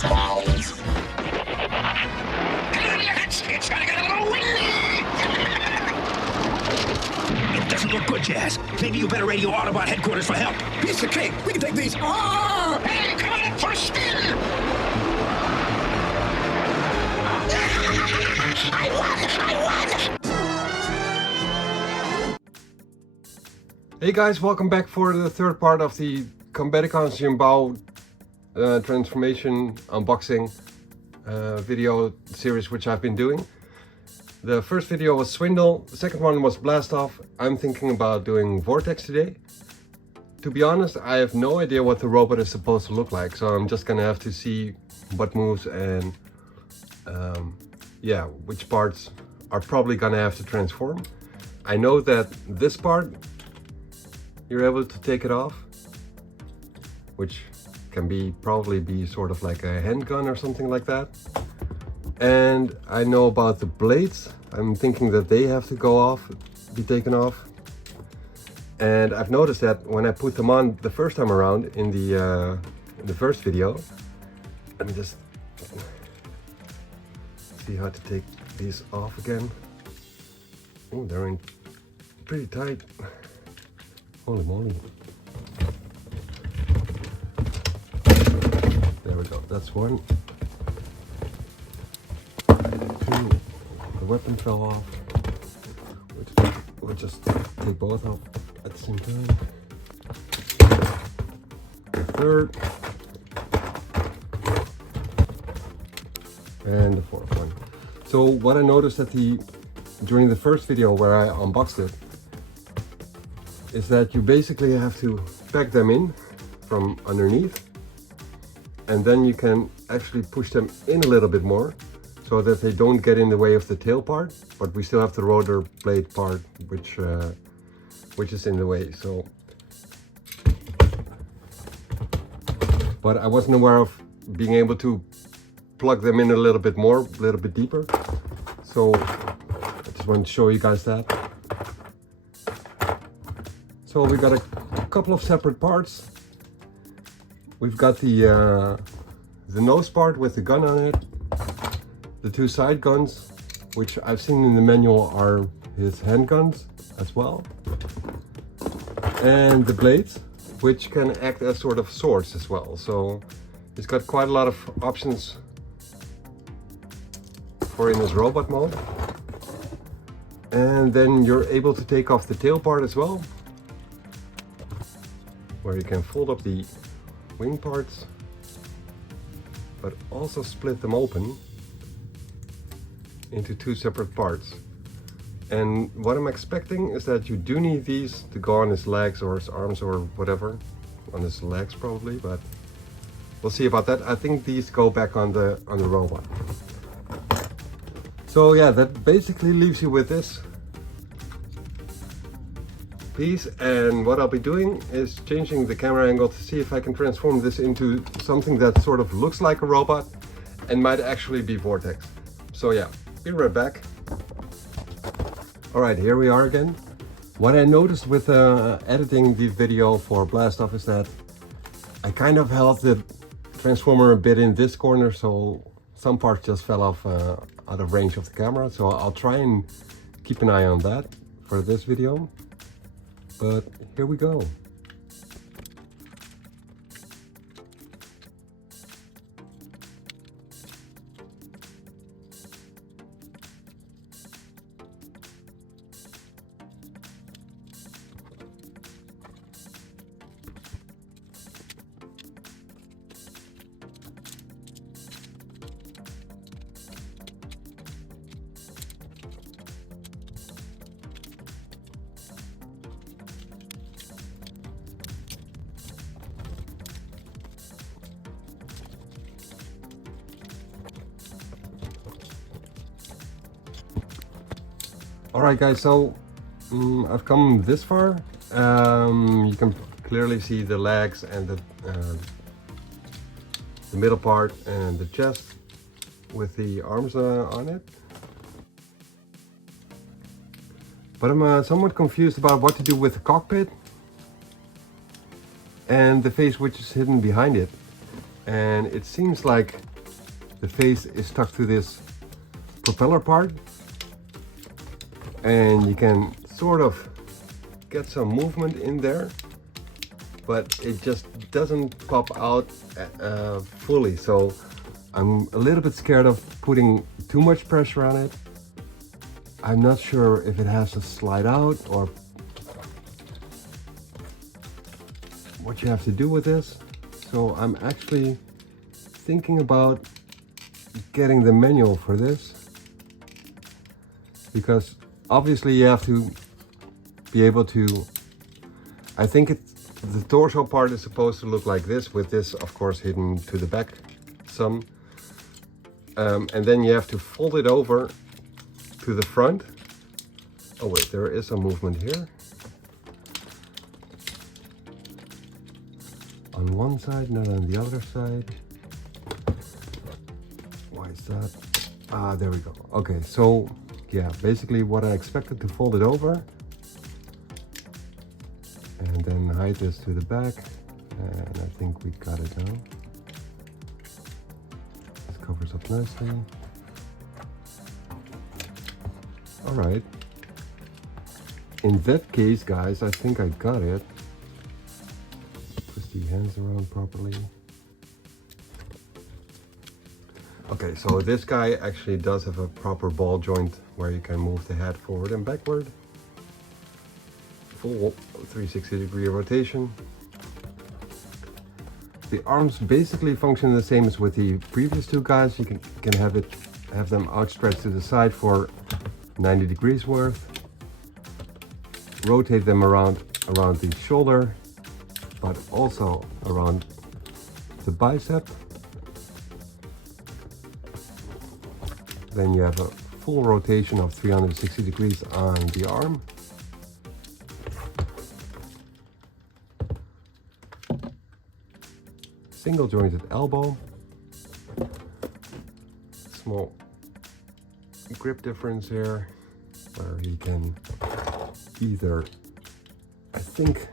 sounds. It's gonna get a little windy. It doesn't look good, Jazz. Maybe you better radio Autobot headquarters for help. Piece of cake. We can take these. Oh! Hey, come on for a spin. I won! Hey guys, welcome back for the third part of the COMBATICONS JINBAO transformation unboxing video series which I've been doing. The first video was Swindle, the second one was Blast Off. I'm thinking about doing Vortex today. To be honest, I have no idea what the robot is supposed to look like, so I'm just gonna have to see what moves and yeah, which parts are probably gonna have to transform. I know that this part you're able to take it off, which can probably be sort of like a handgun or something like that. And I know about the blades. I'm thinking that they have to go off, be taken off. And I've noticed that when I put them on the first time around in the first video, let me just see how to take these off again. Oh, they're in pretty tight. Holy moly. There we go, that's one. Two, the weapon fell off. We'll just take both off at the same time. The third. And the fourth one. So what I noticed during the first video where I unboxed it, is that you basically have to pack them in from underneath, and then you can actually push them in a little bit more so that they don't get in the way of the tail part, but we still have the rotor blade part which is in the way. So, but I wasn't aware of being able to plug them in a little bit more, a little bit deeper. So I just wanted to show you guys that. So we got a couple of separate parts. We've got the nose part with the gun on it, the two side guns, which I've seen in the manual are his handguns as well, and the blades, which can act as sort of swords as well. So he's got quite a lot of options for in his robot mode. And then you're able to take off the tail part as well, where you can fold up the wing parts, but also split them open into two separate parts. And what I'm expecting is that you do need these to go on his legs or his arms or whatever. On his legs probably, but we'll see about that. I think these go back on the robot. So yeah, that basically leaves you with this piece, and what I'll be doing is changing the camera angle to see if I can transform this into something that sort of looks like a robot and might actually be Vortex. So yeah, be right back. Alright, here we are again. What I noticed with editing the video for Blast Off is that I kind of held the transformer a bit in this corner, so some parts just fell off out of range of the camera. So I'll try and keep an eye on that for this video. But here we go. Alright guys, so I've come this far. You can clearly see the legs and the middle part and the chest with the arms on it. But I'm somewhat confused about what to do with the cockpit and the face which is hidden behind it. And it seems like the face is stuck to this propeller part, and you can sort of get some movement in there, but it just doesn't pop out fully. So I'm a little bit scared of putting too much pressure on it. I'm not sure if it has to slide out or what you have to do with this. So I'm actually thinking about getting the manual for this, because obviously you have to be able to, I think the torso part is supposed to look like this, with this of course hidden to the back some, and then you have to fold it over to the front. Oh wait, there is some movement here. On one side, not on the other side. Why is that? Ah, there we go. Okay, so yeah, basically what I expected to fold it over and then hide this to the back, and I think we got it now. This covers up nicely. All right. In that case, guys, I think I got it. Twist the hands around properly. Okay, so this guy actually does have a proper ball joint where you can move the head forward and backward. Full 360-degree rotation. The arms basically function the same as with the previous two guys. You can have them outstretched to the side for 90 degrees worth. Rotate them around the shoulder, but also around the bicep. Then you have a full rotation of 360 degrees on the arm. Single jointed elbow. Small grip difference here, where you can either, I think,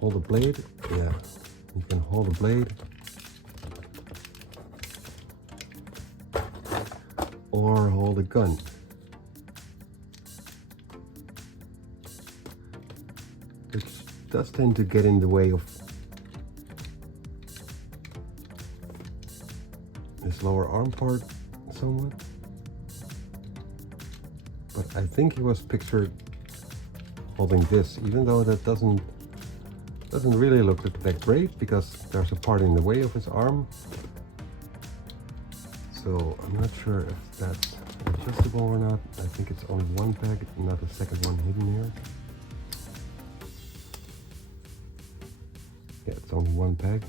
hold a blade. Yeah, you can hold a blade, or hold a gun. Which does tend to get in the way of this lower arm part somewhat. But I think he was pictured holding this, even though that doesn't really look that great, because there's a part in the way of his arm. So I'm not sure if that's adjustable or not. I think it's only one peg, not a second one hidden here. Yeah, it's only one peg.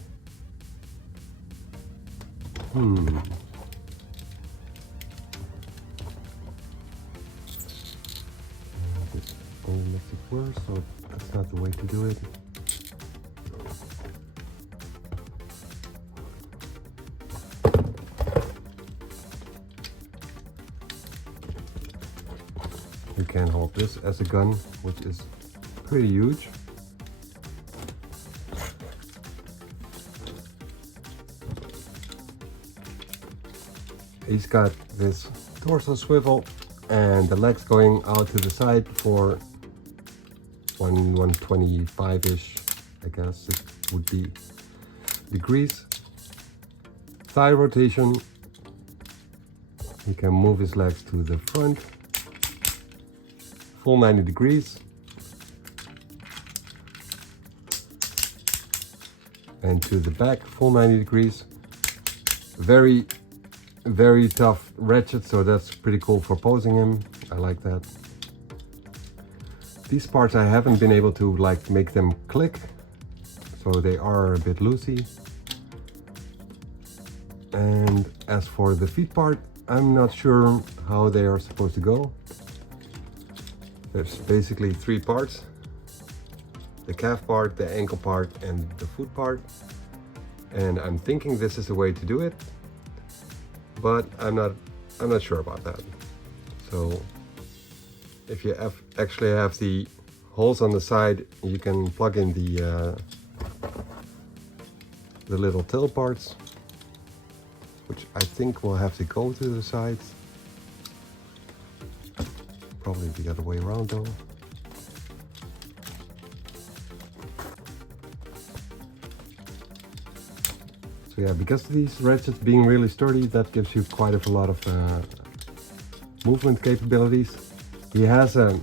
This only makes it worse, so that's not the way to do it. You can hold this as a gun, which is pretty huge. He's got this torso swivel and the legs going out to the side for 125-ish, I guess it would be, degrees. Thigh rotation. He can move his legs to the front, full 90 degrees. And to the back, full 90 degrees. Very tough ratchet, so that's pretty cool for posing him. I like that. These parts I haven't been able to make them click, so they are a bit loosey. And as for the feet part, I'm not sure how they are supposed to go. There's basically three parts: the calf part, the ankle part, and the foot part. And I'm thinking this is the way to do it, but I'm not sure about that. So if you actually have the holes on the side, you can plug in the little tail parts. which I think will have to go to the sides. Probably the other way around though. So yeah, because these ratchets being really sturdy, that gives you quite a lot of movement capabilities. He has a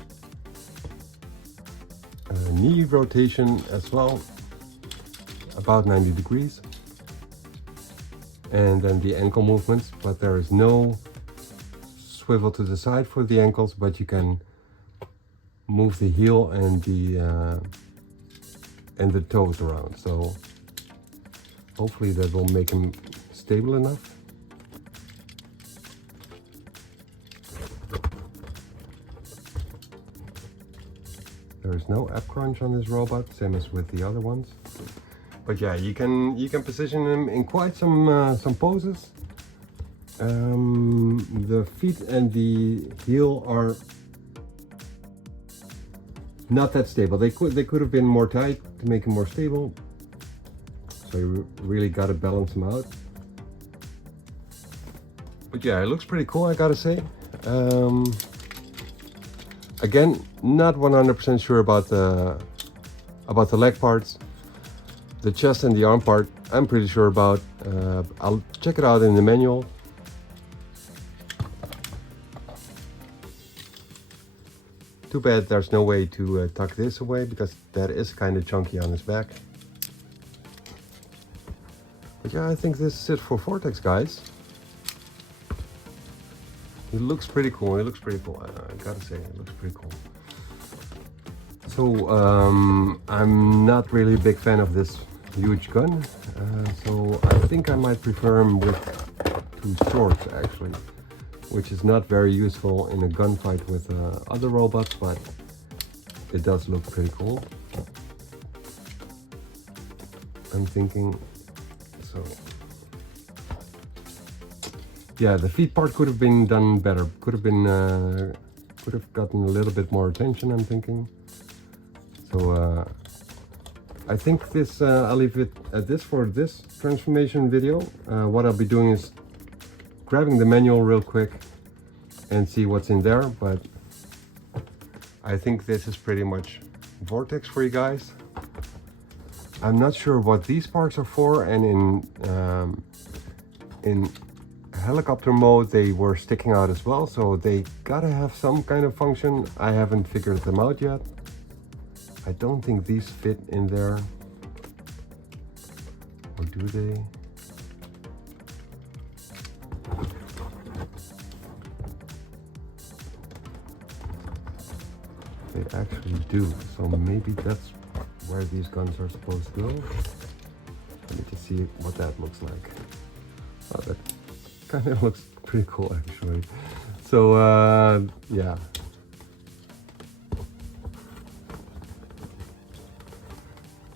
knee rotation as well, about 90 degrees. And then the ankle movements, but there is no swivel to the side for the ankles, but you can move the heel and the toes around. So hopefully that will make him stable enough. There is no ab crunch on this robot, same as with the other ones. But yeah, you can position him in quite some poses. The feet and the heel are not that stable. They could have been more tight to make him more stable. So you really got to balance him out. But yeah, it looks pretty cool, I gotta say. Again, not 100% sure about the leg parts. The chest and the arm part, I'm pretty sure about. I'll check it out in the manual. Too bad there's no way to tuck this away, because that is kind of chunky on his back. But yeah, I think this is it for Vortex, guys. It looks pretty cool. It looks pretty cool. I gotta say, it looks pretty cool. So I'm not really a big fan of this huge gun. So I think I might prefer him with two swords, actually, which is not very useful in a gunfight with other robots, but it does look pretty cool. I'm thinking, so yeah, the feet part could have been done better. Could have gotten a little bit more attention, I'm thinking. So I think this I'll leave it at this for this transformation video. What I'll be doing is grabbing the manual real quick and see what's in there, but I think this is pretty much Vortex for you guys. I'm not sure what these parts are for, and in helicopter mode they were sticking out as well, so they gotta have some kind of function. I haven't figured them out yet. I don't think these fit in there, or do they? They actually do, so maybe that's where these guns are supposed to go. Let me just see what that looks like. Oh, that kind of looks pretty cool, actually. So yeah.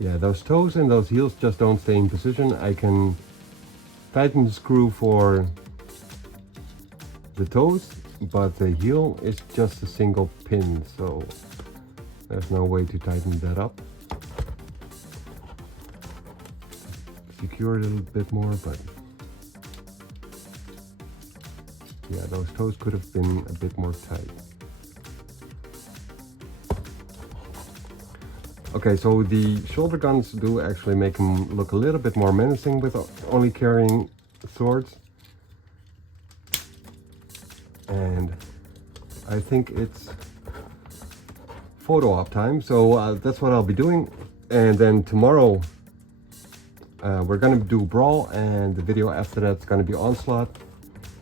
Yeah, those toes and those heels just don't stay in position. I can tighten the screw for the toes, but the heel is just a single pin, so there's no way to tighten that up. Secure it a little bit more, but yeah, those toes could have been a bit more tight. Okay, so the shoulder guns do actually make him look a little bit more menacing with only carrying swords. And I think it's photo op time, so that's what I'll be doing. And then tomorrow we're gonna do Brawl, and the video after that's gonna be Onslaught,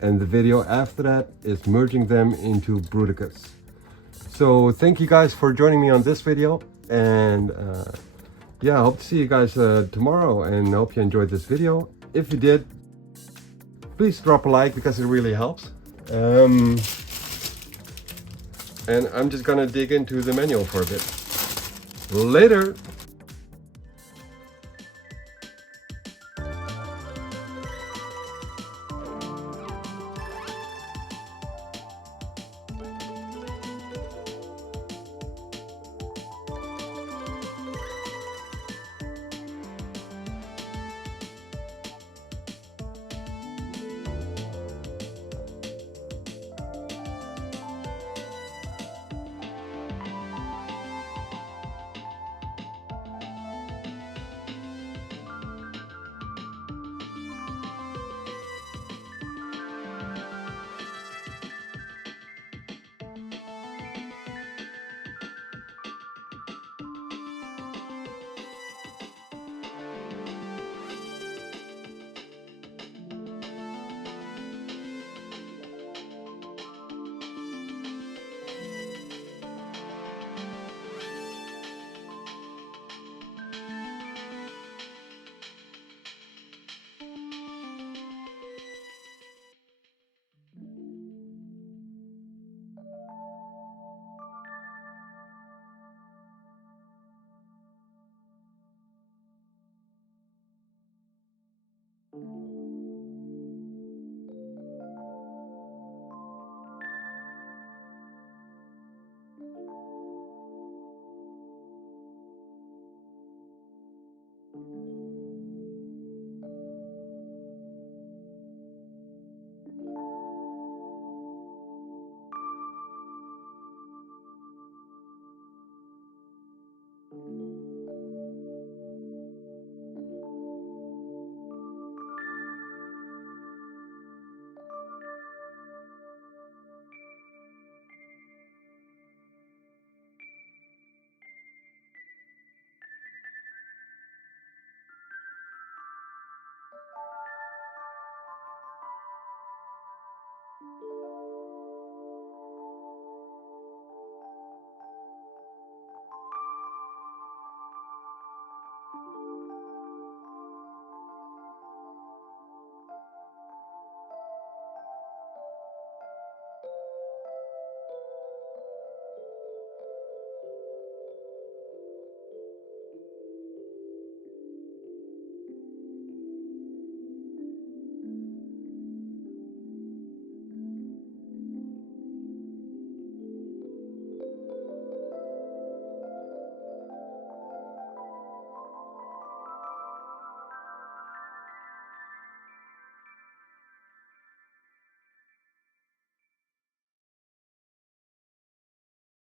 and the video after that is merging them into Bruticus. So thank you guys for joining me on this video, and yeah, I hope to see you guys tomorrow, and I hope you enjoyed this video. If you did, please drop a like, because it really helps. And I'm just gonna dig into the manual for a bit. Later!